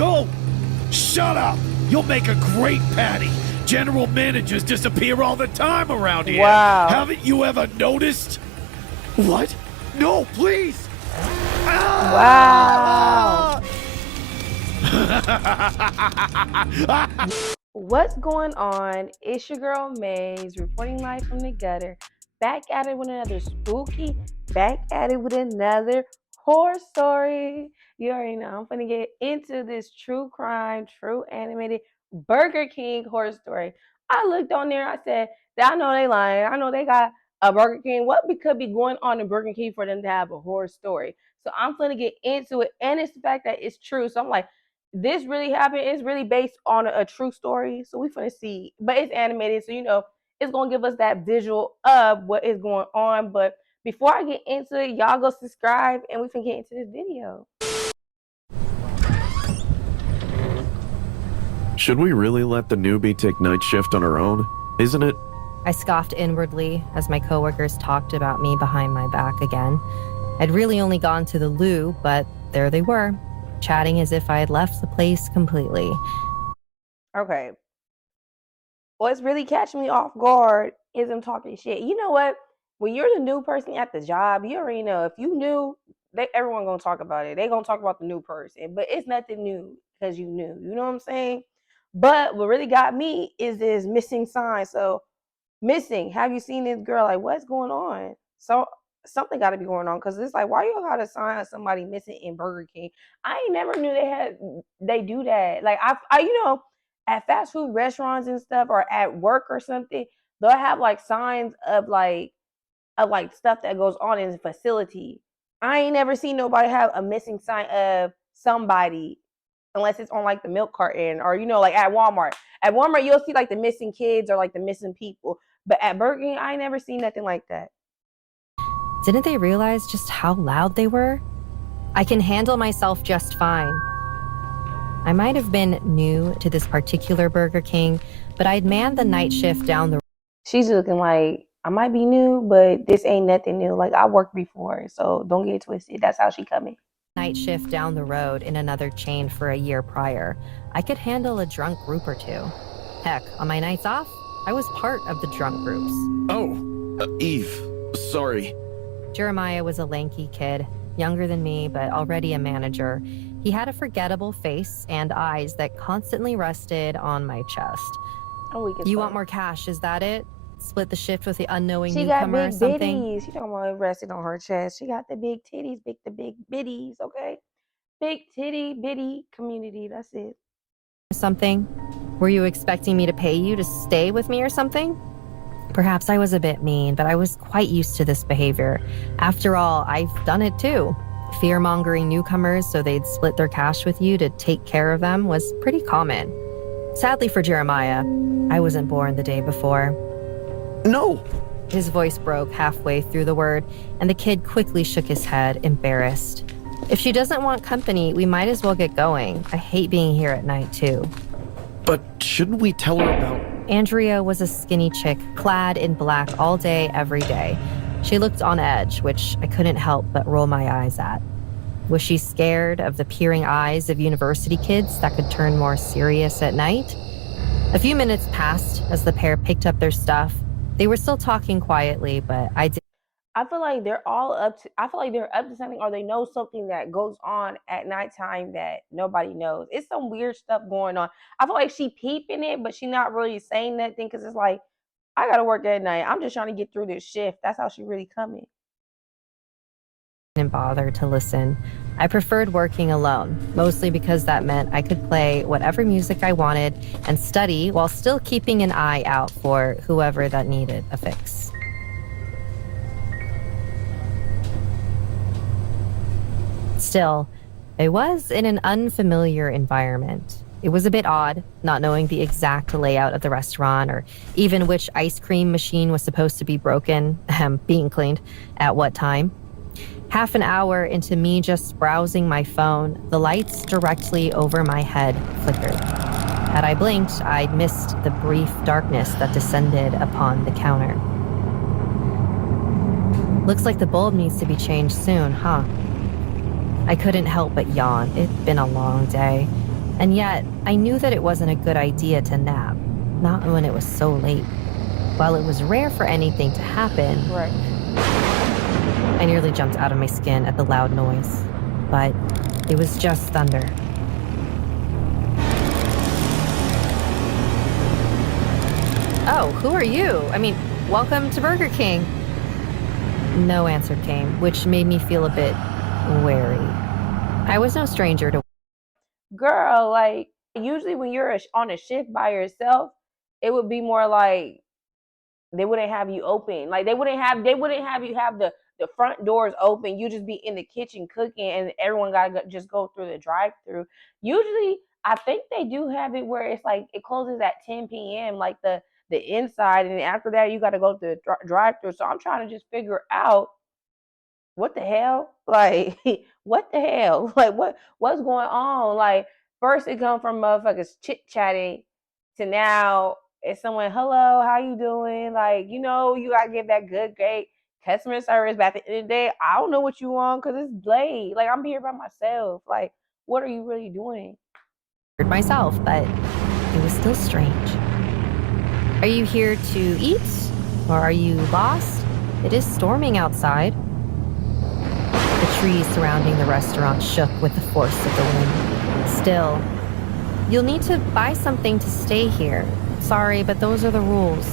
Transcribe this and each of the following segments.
go! Shut up! You'll make a great patty. General managers disappear all the time around here. Wow. Haven't you ever noticed? What? No, please! Wow. What's going on? It's your girl Maze reporting live from the gutter. Back at it with another spooky, back at it with another horror story. You already know I'm gonna get into this true crime, true animated Burger King horror story. I looked on there, I said, I know they lying. I know they got a Burger King. What could be going on in Burger King for them to have a horror story? So I'm gonna get into it, and it's the fact that it's true. So I'm like, this really happened. It's really based on a true story. So we finna see, but it's animated, so you know it's gonna give us that visual of what is going on. But before I get into it, y'all go subscribe, and we finna get into this video. Should we really let the newbie take night shift on her own? Isn't it? I scoffed inwardly as my coworkers talked about me behind my back again. I'd really only gone to the loo, but there they were, chatting as if I had left the place completely. Okay. What's really catching me off guard is them talking shit. You know what? When you're the new person at the job, you already know if you knew, everyone gonna talk about it. They gonna talk about the new person, but it's nothing new because you knew. You know what I'm saying? But what really got me is this missing sign. So missing. Have you seen this girl? Like, what's going on? So something got to be going on because it's like, why you got a sign of somebody missing in Burger King? I ain't never knew they do that. Like I you know, at fast food restaurants and stuff, or at work or something, they'll have like signs of like stuff that goes on in the facility. I ain't never seen nobody have a missing sign of somebody unless it's on like the milk carton, or you know, like at Walmart. At Walmart, you'll see like the missing kids or like the missing people. But at Burger King, I ain't never seen nothing like that. Didn't they realize just how loud they were? I can handle myself just fine. I might have been new to this particular Burger King, but I'd manned the night shift down the She's looking like, I might be new, but this ain't nothing new. Like, I worked before, so don't get it twisted. That's how she coming. night shift down the road in another chain for a year prior. I could handle a drunk group or two. Heck, on my nights off, I was part of the drunk groups. Oh, Eve. Sorry. Jeremiah was a lanky kid, younger than me, but already a manager. He had a forgettable face and eyes that constantly rested on my chest. You want more cash, is that it? Split the shift with the unknowing newcomer or something? She got big bitties. She talking about resting on her chest. She got the big titties, the big bitties, okay? Big titty bitty community, that's it. Something? Were you expecting me to pay you to stay with me or something? Perhaps I was a bit mean, but I was quite used to this behavior. After all, I've done it too. Fear-mongering newcomers so they'd split their cash with you to take care of them was pretty common. Sadly for Jeremiah, I wasn't born the day before. No! His voice broke halfway through the word, and the kid quickly shook his head, embarrassed. If she doesn't want company, we might as well get going. I hate being here at night, too. But shouldn't we tell her about... Andrea was a skinny chick, clad in black all day, every day. She looked on edge, which I couldn't help but roll my eyes at. Was she scared of the peering eyes of university kids that could turn more serious at night? A few minutes passed as the pair picked up their stuff. They were still talking quietly, but I feel like they're up to something, or they know something that goes on at nighttime that nobody knows. It's some weird stuff going on. I feel like she peeping it, but she not really saying nothing because it's like, I gotta work at night. I'm just trying to get through this shift. That's how she really coming. didn't bother to listen. I preferred working alone, mostly because that meant I could play whatever music I wanted and study while still keeping an eye out for whoever that needed a fix. Still, I was in an unfamiliar environment. It was a bit odd, not knowing the exact layout of the restaurant or even which ice cream machine was supposed to be broken, being cleaned, at what time. Half an hour into me just browsing my phone, the lights directly over my head flickered. Had I blinked, I'd missed the brief darkness that descended upon the counter. Looks like the bulb needs to be changed soon, huh? I couldn't help but yawn. It'd been a long day. And yet, I knew that it wasn't a good idea to nap, not when it was so late. While it was rare for anything to happen, Right. I nearly jumped out of my skin at the loud noise. But it was just thunder. Oh, who are you? I mean, welcome to Burger King. No answer came, which made me feel a bit wary. I was no stranger to. Girl, like usually when you're on a shift by yourself, it would be more like they wouldn't have you open. Like they wouldn't have you have the front doors open. You just be in the kitchen cooking, and everyone gotta just go through the drive-through. Usually, I think they do have it where it's like it closes at 10 p.m. like the inside, and after that you got to go through the drive-through. So I'm trying to just figure out what the hell, like what the hell, like what's going on? Like first it come from motherfuckers chit chatting to now it's someone, hello, how you doing? Like, you gotta get that good, great customer service. But at the end of the day, I don't know what you want because it's late. Like, I'm here by myself. Like, what are you really doing? Myself, but it was still strange. Are you here to eat? Or are you lost? It is storming outside. The trees surrounding the restaurant shook with the force of the wind. Still, you'll need to buy something to stay here. Sorry, but those are the rules.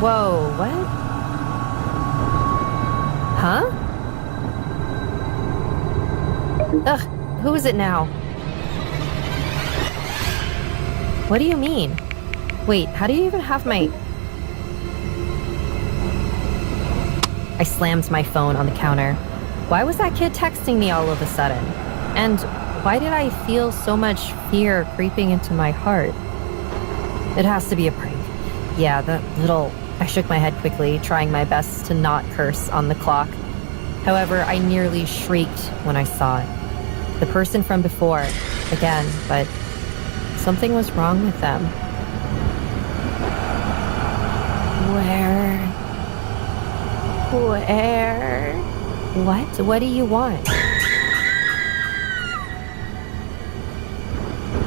Whoa, what? Huh? Ugh, who is it now? What do you mean? Wait, how do you even have my... I slammed my phone on the counter. Why was that kid texting me all of a sudden? And why did I feel so much fear creeping into my heart? It has to be a prank. Yeah, that little... I shook my head quickly, trying my best to not curse on the clock. However, I nearly shrieked when I saw it. The person from before, again, but something was wrong with them. Where? What? What do you want?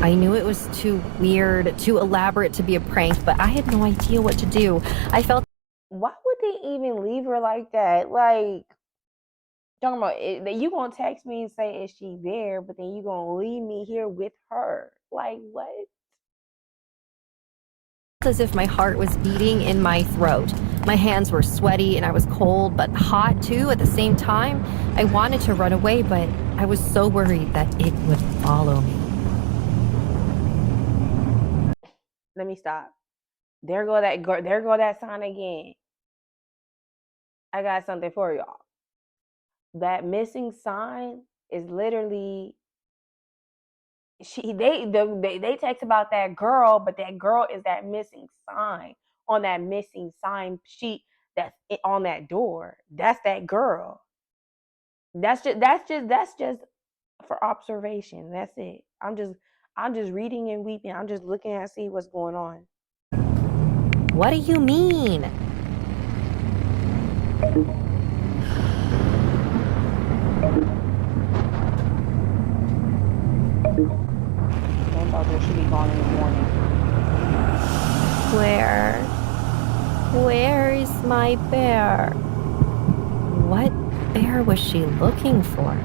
I knew it was too weird, too elaborate to be a prank, but I had no idea what to do. I felt... Why would they even leave her like that? Like, talking about it, that you gonna text me and say, is she there? But then you gonna leave me here with her. Like, what? as if my heart was beating in my throat. My hands were sweaty and I was cold but hot too at the same time. I wanted to run away, but I was so worried that it would follow me. Let me stop. There go that sign again. I got something for y'all. That missing sign is literally they text about that girl, but that girl is that missing sign on that missing sign sheet that's on that door. That's that girl. That's just for observation. That's it. I'm just reading and weeping. I'm just looking at see what's going on. What do you mean? Grandfather should be gone in the morning. Where is my bear? What bear was she looking for?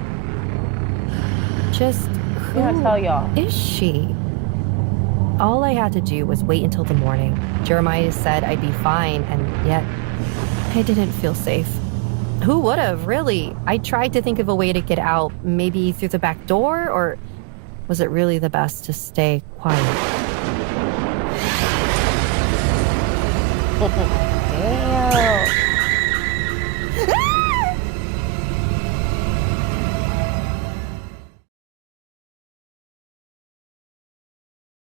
Just who I tell y'all. is she? All I had to do was wait until the morning. Jeremiah said I'd be fine, and yet I didn't feel safe. Who would have, really? I tried to think of a way to get out, maybe through the back door, or was it really the best to stay quiet? Damn.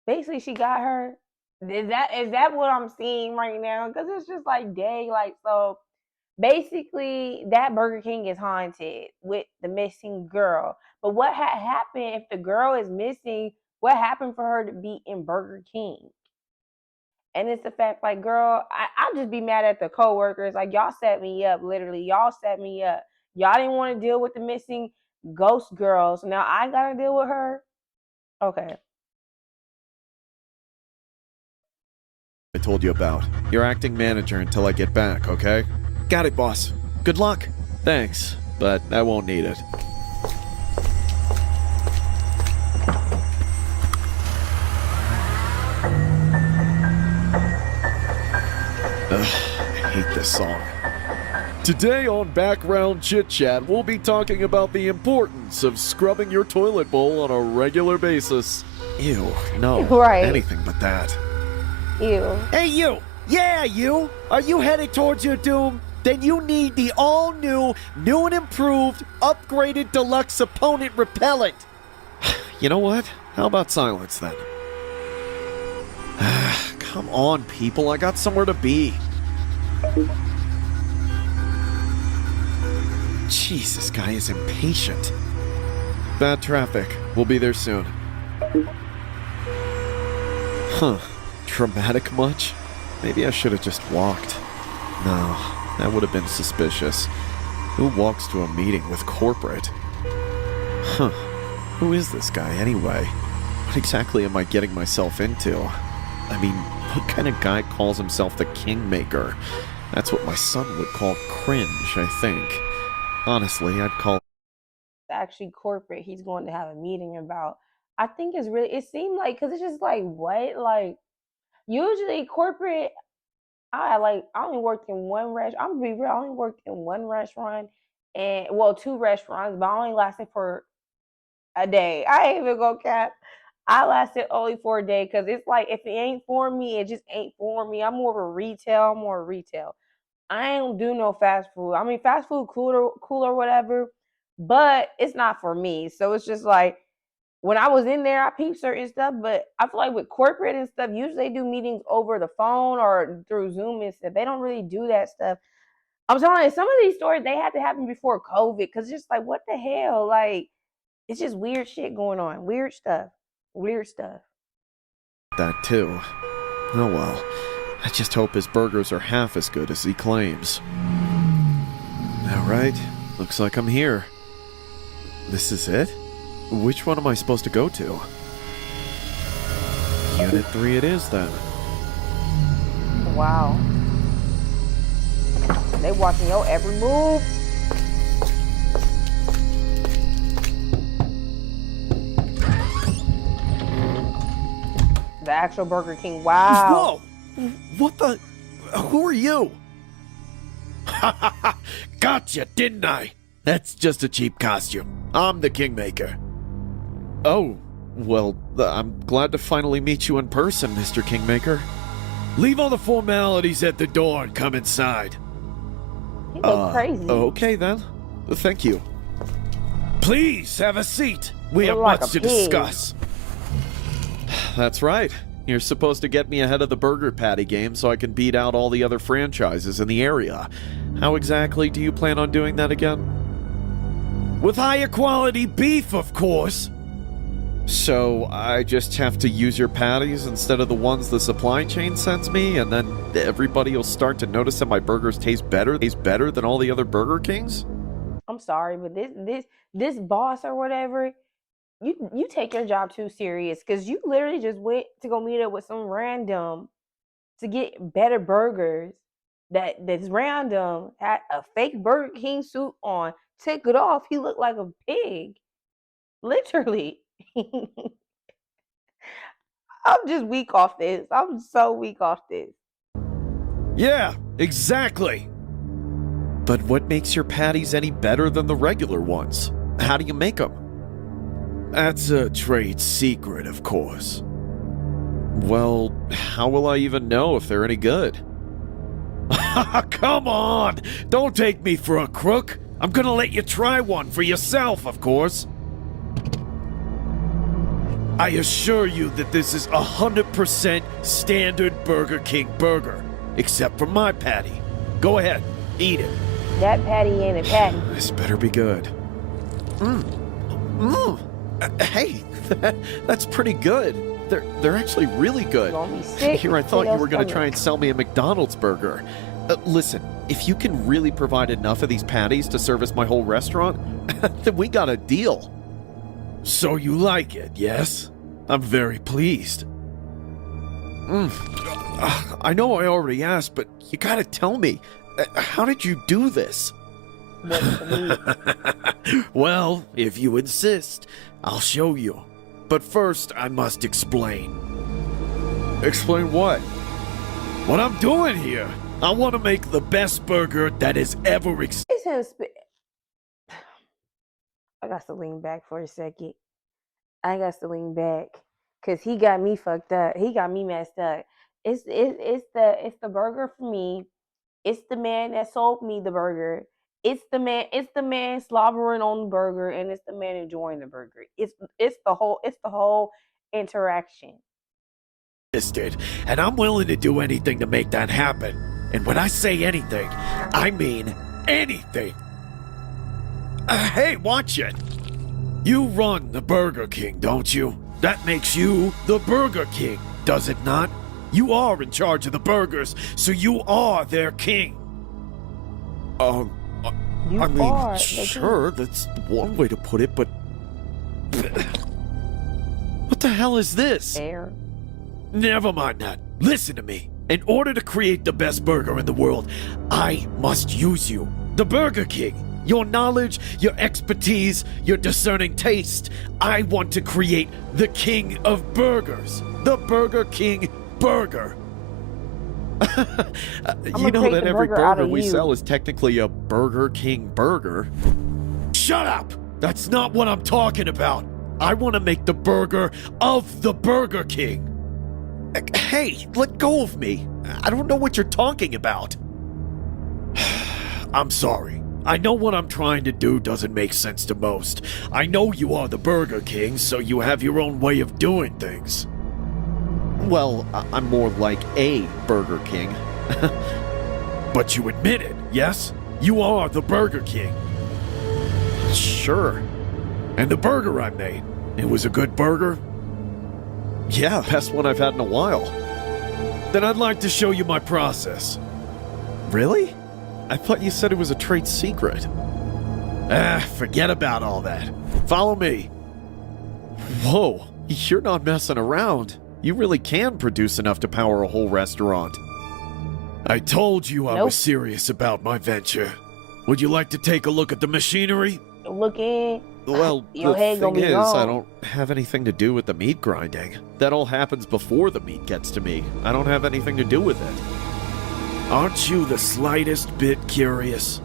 Basically, she got her. Is that what I'm seeing right now? Because it's just like, dang, like, so basically that Burger King is haunted with the missing girl. But what had happened if the girl is missing? What happened for her to be in Burger King? And it's the fact, like, girl, I'll just be mad at the coworkers. Like, y'all set me up, literally. Y'all set me up. Y'all didn't want to deal with the missing ghost girl. So now I gotta deal with her. Okay. I told you about. You're acting manager until I get back, okay? Got it, boss. Good luck. Thanks, but I won't need it. I hate this song. Today on Background Chit Chat, we'll be talking about the importance of scrubbing your toilet bowl on a regular basis. Ew, no. Right. Anything but that. Ew. Hey, you! Yeah, you! Are you headed towards your doom? Then you need the all-new, new and improved, upgraded deluxe opponent repellent. You know what? How about silence then? Come on, people. I got somewhere to be. Jeez, this guy is impatient. Bad traffic. We'll be there soon. Huh. Dramatic much? Maybe I should have just walked. No, that would have been suspicious. Who walks to a meeting with corporate? Huh. Who is this guy anyway? What exactly am I getting myself into? I mean, what kind of guy calls himself the Kingmaker? That's what my son would call cringe, I think. Honestly, I'd call... Actually corporate he's going to have a meeting about. I think it's really, it seemed like, because it's just like, what? Like, usually corporate, I only worked in one restaurant. I'm gonna be real, I only worked in one restaurant, and, well, two restaurants, but I only lasted for a day. I ain't even gonna cap. I lasted only for a day, because it's like, if it ain't for me, it just ain't for me. I'm more of a retail. I don't do no fast food. I mean, fast food, cool or whatever, but it's not for me. So it's just like, when I was in there, I peeped certain stuff, but I feel like with corporate and stuff, usually they do meetings over the phone or through Zoom and stuff. They don't really do that stuff. I'm telling you, some of these stories, they had to happen before COVID, because it's just like, what the hell? Like, it's just weird shit going on. Weird stuff. that too. Oh well. I just hope his burgers are half as good as he claims. Alright, looks like I'm here. This is it? Which one am I supposed to go to? Unit 3 it is then. Wow. They watching your every move. The actual Burger King. Wow. Whoa! What the? Who are you? Gotcha, didn't I? That's just a cheap costume. I'm the Kingmaker. Oh, well, I'm glad to finally meet you in person, Mr. Kingmaker. Leave all the formalities at the door and come inside. He look crazy. Okay then. Thank you. Please have a seat. We have Like much a to pig. discuss. That's right. You're supposed to get me ahead of the Burger Patty game so I can beat out all the other franchises in the area. How exactly do you plan on doing that again? With higher quality beef, of course. So I just have to use your patties instead of the ones the supply chain sends me, and then everybody will start to notice that my burgers taste better than all the other Burger Kings? I'm sorry, but this boss or whatever, you take your job too serious, because you literally just went to go meet up with some random to get better burgers. That's random, had a fake Burger King suit on, took it off, he looked like a pig. Literally. I'm just weak off this. I'm so weak off this. Yeah, exactly. But what makes your patties any better than the regular ones? How do you make them? That's a trade secret, of course. Well, how will I even know if they're any good? Come on! Don't take me for a crook. I'm gonna let you try one for yourself, of course. I assure you that this is 100% standard Burger King burger, except for my patty. Go ahead, eat it. That patty ain't a patty. This better be good. Hey, that's pretty good. they're actually really You're good. gonna be sick. Here, I in thought you your were gonna stomach. try and sell me a McDonald's burger. Listen, if you can really provide enough of these patties to service my whole restaurant, then we got a deal. So you like it, yes? I'm very pleased. I know I already asked, but you gotta tell me, how did you do this? What's the meat? Well, if you insist, I'll show you. But first, I must explain. Explain what? What I'm doing here. I want to make the best burger that has ever existed. It's him I got to lean back for a second. I got to lean back because he got me fucked up. He got me messed up. It's the burger for me. It's the man that sold me the burger. It's the man slobbering on the burger, and it's the man enjoying the burger. It's the whole interaction. And I'm willing to do anything to make that happen. And when I say anything, I mean anything. Hey, watch it. You run the Burger King, don't you? That makes you the Burger King, does it not? You are in charge of the burgers, so you are their king. You I mean, are the sure, that's one way to put it, but... What the hell is this? Air. Never mind that. Listen to me. In order to create the best burger in the world, I must use you, the Burger King. Your knowledge, your expertise, your discerning taste. I want to create the king of burgers. The Burger King burger. You know that every burger we sell is technically a Burger King burger. Shut up! That's not what I'm talking about. I want to make the burger of the Burger King. Hey, let go of me. I don't know what you're talking about. I'm sorry. I know what I'm trying to do doesn't make sense to most. I know you are the Burger King, so you have your own way of doing things. Well, I'm more like a Burger King. But you admit it, yes? You are the Burger King. Sure. And the burger I made, it was a good burger? Yeah, best one I've had in a while. Then I'd like to show you my process. Really? I thought you said it was a trade secret. Forget about all that. Follow me. Whoa, you're not messing around. You really can produce enough to power a whole restaurant. I told you I was serious about my venture. Would you like to take a look at the machinery? Look in. Well, Your the head gonna thing be is, I gone. don't have anything to do with the meat grinding. That all happens before the meat gets to me. I don't have anything to do with it. Aren't you the slightest bit curious?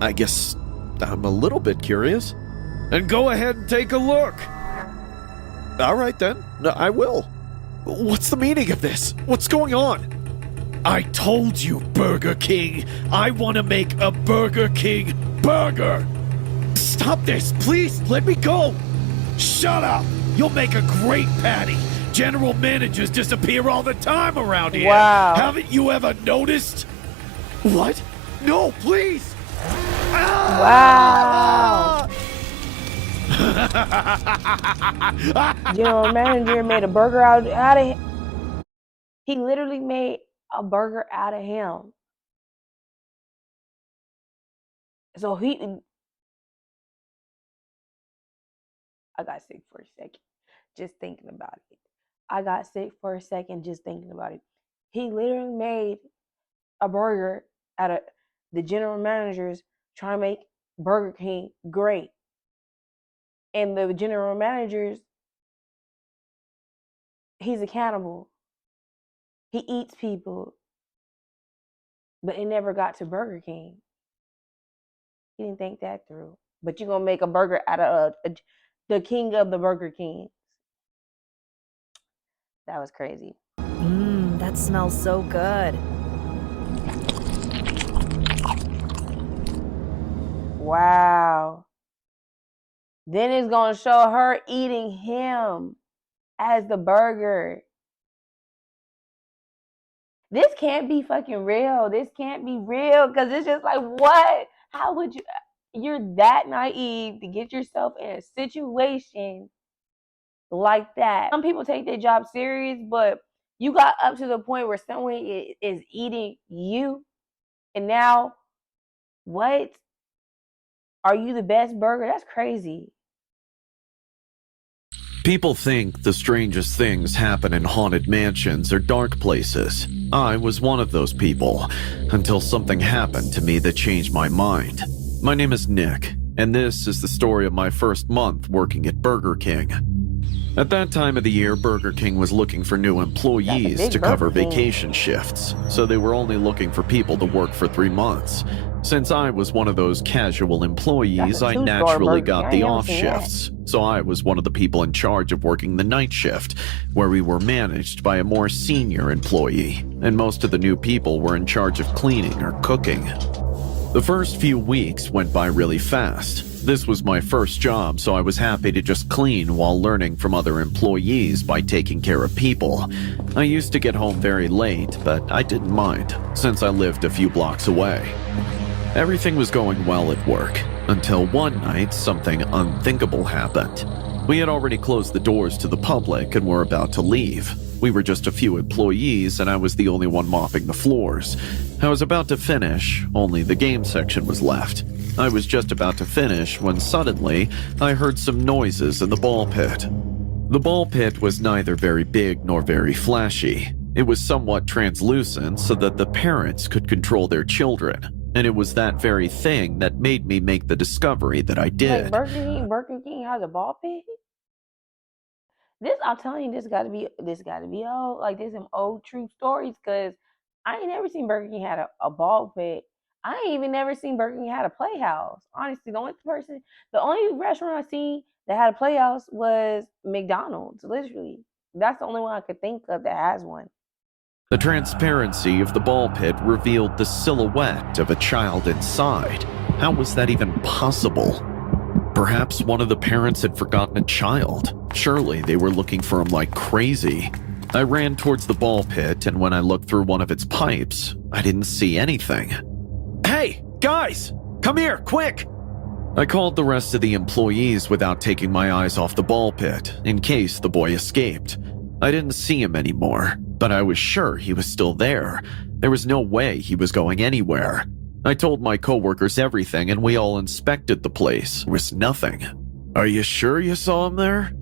I guess I'm a little bit curious. And go ahead and take a look. All right then, I will. What's the meaning of this? What's going on? I told you, Burger King. I want to make a Burger King burger. Stop this, please. Let me go. Shut up. You'll make a great patty. General managers disappear all the time around here. Wow. Haven't you ever noticed? What? No, please. Wow. General manager made a burger out of him. He literally made a burger out of him. So I got sick for a second just thinking about it. I got sick for a second just thinking about it. He literally made a burger out of the general managers trying to make Burger King great. And the general managers, he's a cannibal. He eats people. But it never got to Burger King. He didn't think that through. But you're going to make a burger out of the king of the Burger Kings. That was crazy. That smells so good. Wow. Then it's going to show her eating him as the burger. This can't be fucking real. This can't be real because it's just like, what? How would you? You're that naive to get yourself in a situation like that. Some people take their job serious, but you got up to the point where someone is eating you, and now what? Are you the best burger? That's crazy. People think the strangest things happen in haunted mansions or dark places. I was one of those people, until something happened to me that changed my mind. My name is Nick, and this is the story of my first month working at Burger King. At that time of the year, Burger King was looking for new employees big to cover Burger King. vacation shifts, so they were only looking for people to work for 3 months. Since I was one of those casual employees, That's a I two-star naturally Burger King. got I the ain't never off seen that. shifts. So I was one of the people in charge of working the night shift, where we were managed by a more senior employee, and most of the new people were in charge of cleaning or cooking. The first few weeks went by really fast. This was my first job, so I was happy to just clean while learning from other employees by taking care of people. I used to get home very late, but I didn't mind, since I lived a few blocks away. Everything was going well at work, until one night something unthinkable happened. We had already closed the doors to the public and were about to leave. We were just a few employees and I was the only one mopping the floors. I was about to finish, only the game section was left. I was just about to finish when suddenly I heard some noises in the ball pit. The ball pit was neither very big nor very flashy. It was somewhat translucent so that the parents could control their children. And it was that very thing that made me make the discovery that I Like did. Burger King has a ball pit. This, I'm telling you, this got to be old. Like there's some old true stories, cause I ain't never seen Burger King had a ball pit. I ain't even never seen Burger King had a playhouse. Honestly, the only restaurant I seen that had a playhouse was McDonald's. Literally, that's the only one I could think of that has one. The transparency of the ball pit revealed the silhouette of a child inside. How was that even possible? Perhaps one of the parents had forgotten a child. Surely they were looking for him like crazy. I ran towards the ball pit, and when I looked through one of its pipes, I didn't see anything. Hey, guys! Come here, quick! I called the rest of the employees without taking my eyes off the ball pit, in case the boy escaped. I didn't see him anymore, but I was sure he was still there. There was no way he was going anywhere. I told my coworkers everything, and we all inspected the place. There was nothing. Are you sure you saw him there?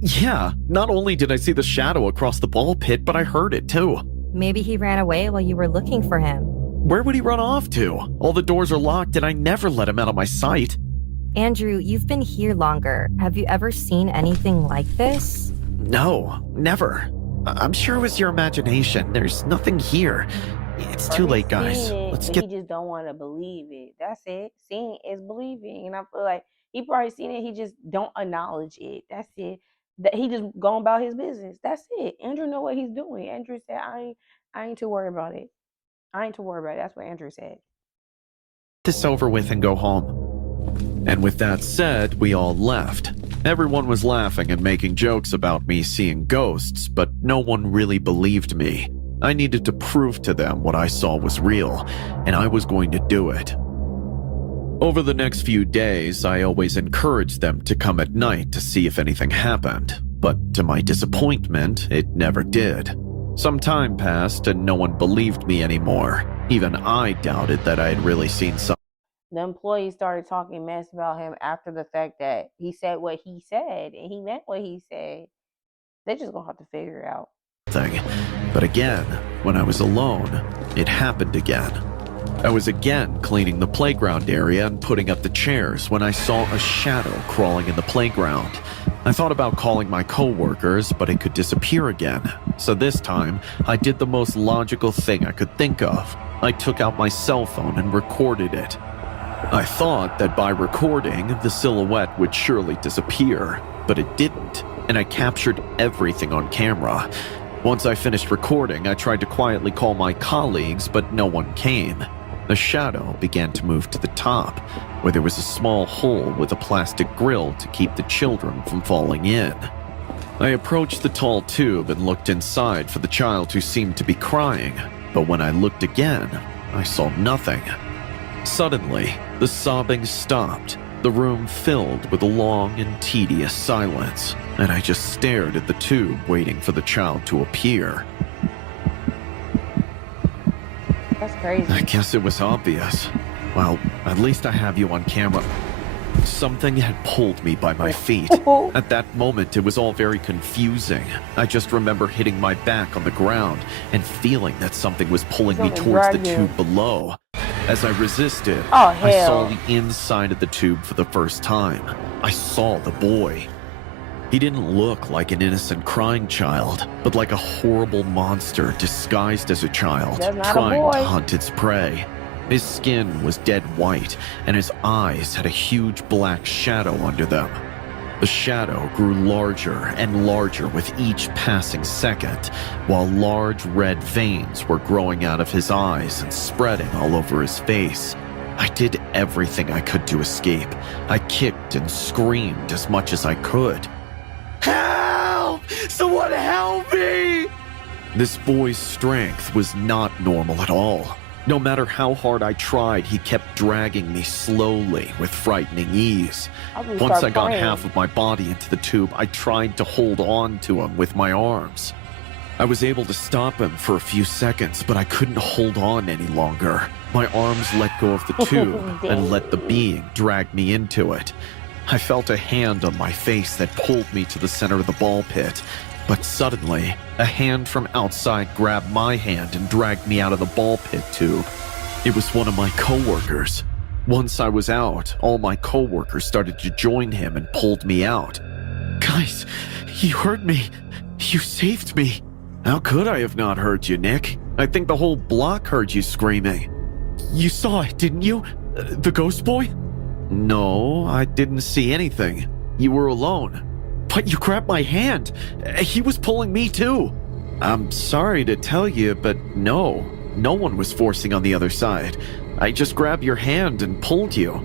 Yeah, not only did I see the shadow across the ball pit, but I heard it too. Maybe he ran away while you were looking for him. Where would he run off to? All the doors are locked and I never let him out of my sight. Andrew, you've been here longer. Have you ever seen anything like this? No, never. I'm sure it was your imagination. There's nothing here. It's Or too he's late, guys. seen it, Let's but get... he just don't want to believe it. That's it. Seeing is believing, and I feel like he probably seen it. He just don't acknowledge it. That's it. That he just going about his business. That's it. Andrew know what he's doing. Andrew said, I ain't too worried about it. I ain't too worried about it. That's what Andrew said. this over with and go home. And with that said, we all left. Everyone was laughing and making jokes about me seeing ghosts, but no one really believed me. I needed to prove to them what I saw was real, and I was going to do it. Over the next few days, I always encouraged them to come at night to see if anything happened, but to my disappointment, it never did. Some time passed and no one believed me anymore. Even I doubted that I had really seen something. The employees started talking mess about him after the fact that he said what he said and he meant what he said. They're just gonna have to figure it out. But again, when I was alone, it happened again. I was again cleaning the playground area and putting up the chairs when I saw a shadow crawling in the playground. I thought about calling my coworkers, but it could disappear again. So this time, I did the most logical thing I could think of. I took out my cell phone and recorded it. I thought that by recording, the silhouette would surely disappear, but it didn't, and I captured everything on camera. Once I finished recording, I tried to quietly call my colleagues, but no one came. The shadow began to move to the top, where there was a small hole with a plastic grill to keep the children from falling in. I approached the tall tube and looked inside for the child who seemed to be crying, but when I looked again, I saw nothing. Suddenly, the sobbing stopped, The room filled with a long and tedious silence, and I just stared at the tube waiting for the child to appear. That's crazy. I guess it was obvious. Well, at least I have you on camera. Something had pulled me by my feet. At that moment, it was all very confusing. I just remember hitting my back on the ground and feeling that something was pulling me Something towards the dragged you. tube below. As I resisted, Oh, I saw hell. the inside of the tube for the first time. I saw the boy. He didn't look like an innocent crying child, but like a horrible monster disguised as a child, That's not a trying to boy. hunt its prey. His skin was dead white, and his eyes had a huge black shadow under them. The shadow grew larger and larger with each passing second, while large red veins were growing out of his eyes and spreading all over his face. I did everything I could to escape. I kicked and screamed as much as I could. Help! Someone help me! This boy's strength was not normal at all. No matter how hard I tried, he kept dragging me slowly with frightening ease. Once I got half of my body into the tube, I tried to hold on to him with my arms. I was able to stop him for a few seconds, but I couldn't hold on any longer. My arms let go of the tube and let the being drag me into it. I felt a hand on my face that pulled me to the center of the ball pit. But suddenly, a hand from outside grabbed my hand and dragged me out of the ball pit tube. It was one of my coworkers. Once I was out, all my coworkers started to join him and pulled me out. Guys, you heard me. You saved me. How could I have not heard you, Nick? I think the whole block heard you screaming. You saw it, didn't you? The ghost boy? No, I didn't see anything. You were alone. But you grabbed my hand. He was pulling me too. I'm sorry to tell you, but no one was forcing on the other side. I just grabbed your hand and pulled you.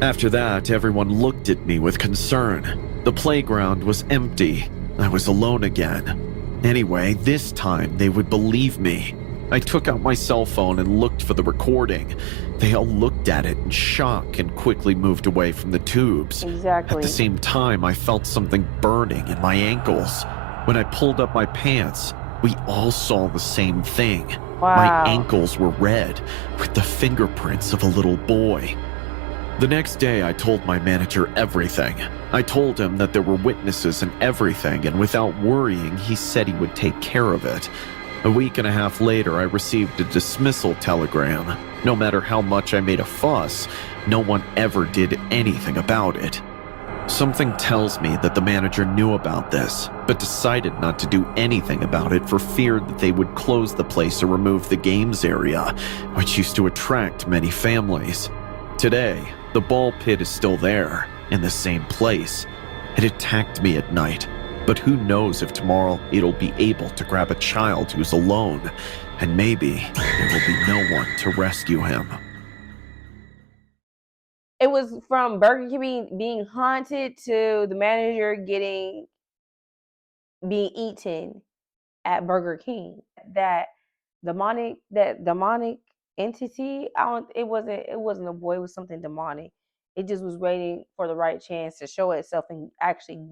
After that, everyone looked at me with concern. The playground was empty. I was alone again. Anyway, this time they would believe me. I took out my cell phone and looked for the recording. They all looked at it in shock and quickly moved away from the tubes. Exactly. At the same time, I felt something burning in my ankles. When I pulled up my pants, we all saw the same thing. Wow. My ankles were red, with the fingerprints of a little boy. The next day, I told my manager everything. I told him that there were witnesses and everything, and without worrying, he said he would take care of it. A week and a half later, I received a dismissal telegram. No matter how much I made a fuss, no one ever did anything about it. Something tells me that the manager knew about this, but decided not to do anything about it for fear that they would close the place or remove the games area, which used to attract many families. Today, the ball pit is still there, in the same place. It attacked me at night. But who knows if tomorrow it'll be able to grab a child who's alone, and maybe there will be no one to rescue him. It was from Burger King being haunted to the manager being eaten at Burger King. That demonic entity. It wasn't a boy. It was something demonic. It just was waiting for the right chance to show itself and actually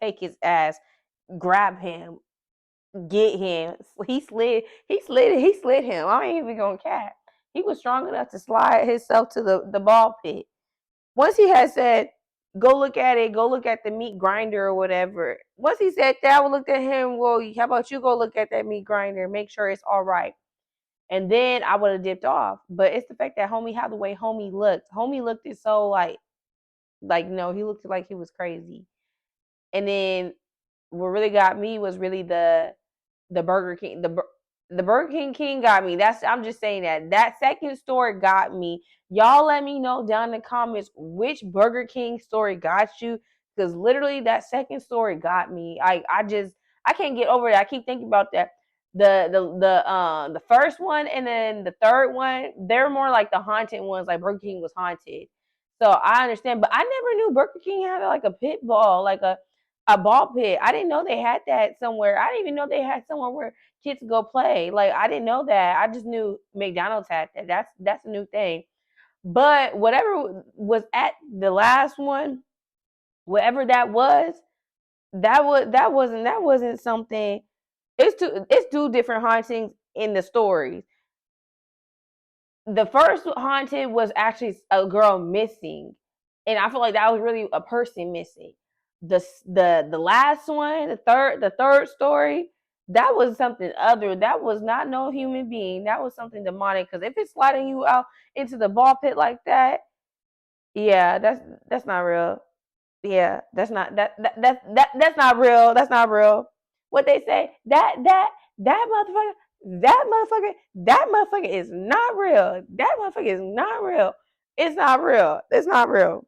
take his ass, grab him, get him. He slid him. I ain't even gonna cap. He was strong enough to slide himself to the ball pit. Once he had said, go look at it, go look at the meat grinder or whatever. Once he said that, I would look at him, well, how about you go look at that meat grinder, make sure it's all right. And then I would have dipped off. But it's the fact that how the way homie looked. Homie looked it so no, he looked like he was crazy. And then what really got me was really the Burger King. The Burger King got me. I'm just saying that second story got me. Y'all let me know down in the comments which Burger King story got you, because literally that second story got me. I can't get over it. I keep thinking about that. The first one and then the third one, they're more like the haunted ones, like Burger King was haunted. So I understand, but I never knew Burger King had like a pit ball, like a ball pit. I didn't know they had that somewhere. I didn't even know they had somewhere where kids go play. Like I didn't know that. I just knew McDonald's had that. That's a new thing. But whatever was at the last one, whatever that wasn't something. It's two different hauntings in the stories. The first haunted was actually a girl missing, and I feel like that was really a person missing. The last one, the third story, that was something other. That was not no human being. That was something demonic. Because if it's sliding you out into the ball pit like that, yeah, that's not real. Yeah, that's not real. That's not real. What they say, that motherfucker is not real. That motherfucker is not real. It's not real. It's not real.